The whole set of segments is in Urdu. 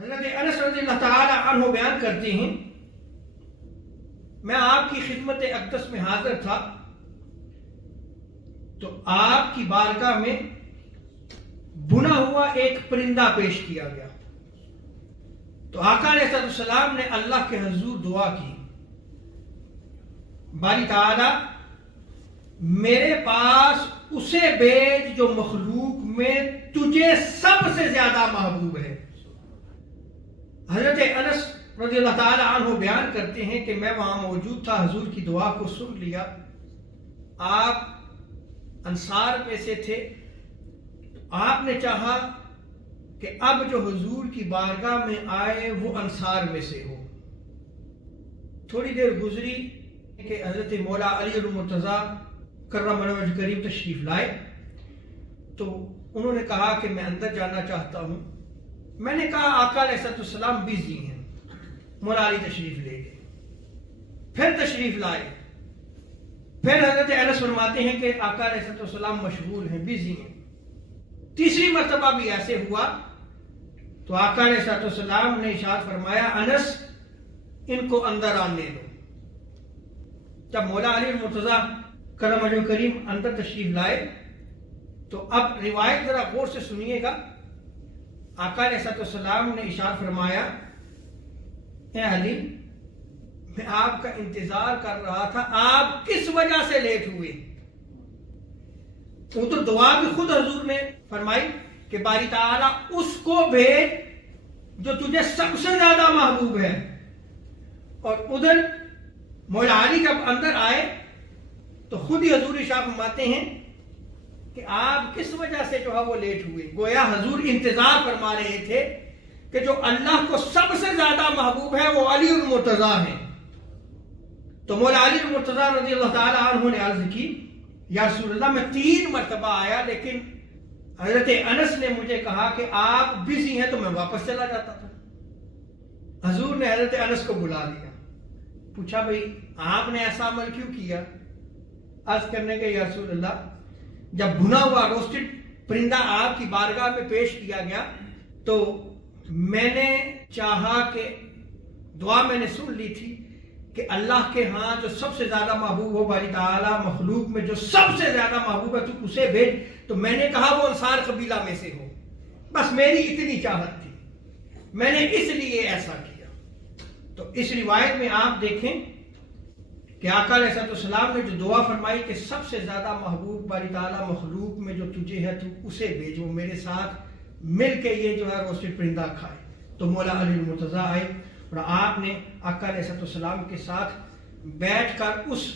حضرت انس رضی اللہ تعالی عنہ بیان کرتے ہیں، میں آپ کی خدمت اقدس میں حاضر تھا تو آپ کی بارگاہ میں بنا ہوا ایک پرندہ پیش کیا گیا، تو آقا علیہ السلام نے اللہ کے حضور دعا کی، باری تعالی میرے پاس اسے بھیج جو مخلوق میں تجھے سب سے زیادہ محبوب ہے۔ حضرت انس رضی اللہ تعالی عنہ بیان کرتے ہیں کہ میں وہاں موجود تھا، حضور کی دعا کو سن لیا، آپ انصار میں سے تھے، آپ نے چاہا کہ اب جو حضور کی بارگاہ میں آئے وہ انصار میں سے ہو۔ تھوڑی دیر گزری کہ حضرت مولا علی المرتضیٰ کرم اللہ وجہ کریم تشریف لائے، تو انہوں نے کہا کہ میں اندر جانا چاہتا ہوں۔ میں نے کہا آقا علیہ السلام بزی ہیں، مولا علی تشریف لے گئے، پھر تشریف لائے، پھر حضرت انس فرماتے ہیں کہ آقا علیہ السلام مشغول ہیں، بزی ہیں۔ تیسری مرتبہ بھی ایسے ہوا تو آقا علیہ السلام نے ارشاد فرمایا انس ان کو اندر آنے دو۔ جب مولا علی المرتضیٰ کرم وجہ کریم اندر تشریف لائے تو اب روایت ذرا غور سے سنیے گا، آقا علیہ السلام نے ارشاد فرمایا اے علی میں آپ کا انتظار کر رہا تھا، آپ کس وجہ سے لیٹ ہوئے؟ تو دعا بھی خود حضور نے فرمائی کہ باری تعالیٰ اس کو بھیج جو تجھے سب سے زیادہ محبوب ہے، اور ادھر مولا علی جب اندر آئے تو خود ہی حضور ارشاد فرماتے ہیں کہ آپ کس وجہ سے جو ہے وہ لیٹ ہوئے۔ گویا حضور انتظار فرما رہے تھے کہ جو اللہ کو سب سے زیادہ محبوب ہے وہ علی المرتضیٰ ہیں۔ تو مولا علی المرتضیٰ رضی اللہ تعالی عنہ نے عرض کی یا رسول اللہ میں 3 مرتبہ آیا، لیکن حضرت انس نے مجھے کہا کہ آپ بزی ہیں تو میں واپس چلا جاتا تھا۔ حضور نے حضرت انس کو بلا لیا، پوچھا بھئی آپ نے ایسا عمل کیوں کیا؟ عرض کرنے کے یا رسول اللہ جب بھنا ہوا روسٹڈ پرندہ آپ کی بارگاہ میں پیش کیا گیا تو میں نے چاہا کہ دعا میں نے سن لی تھی کہ اللہ کے ہاں جو سب سے زیادہ محبوب ہو، باری تعالیٰ مخلوق میں جو سب سے زیادہ محبوب ہے تو اسے بھیج، تو میں نے کہا وہ انصار قبیلہ میں سے ہو، بس میری اتنی چاہت تھی، میں نے اس لیے ایسا کیا۔ تو اس روایت میں آپ دیکھیں کہ آقا علیہ السلام نے جو دعا فرمائی کہ سب سے زیادہ محبوب باری تعالیٰ مخلوق میں جو تجھے ہے تو اسے بھیج، وہ میرے ساتھ مل کے یہ جو ہے روسٹڈ پرندہ کھائے۔ تو مولا علی المرتضیٰ آئے اور آپ نے آقا علیہ السلام کے ساتھ بیٹھ کر اس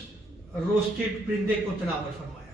روسٹڈ پرندے کو تناول فرمایا۔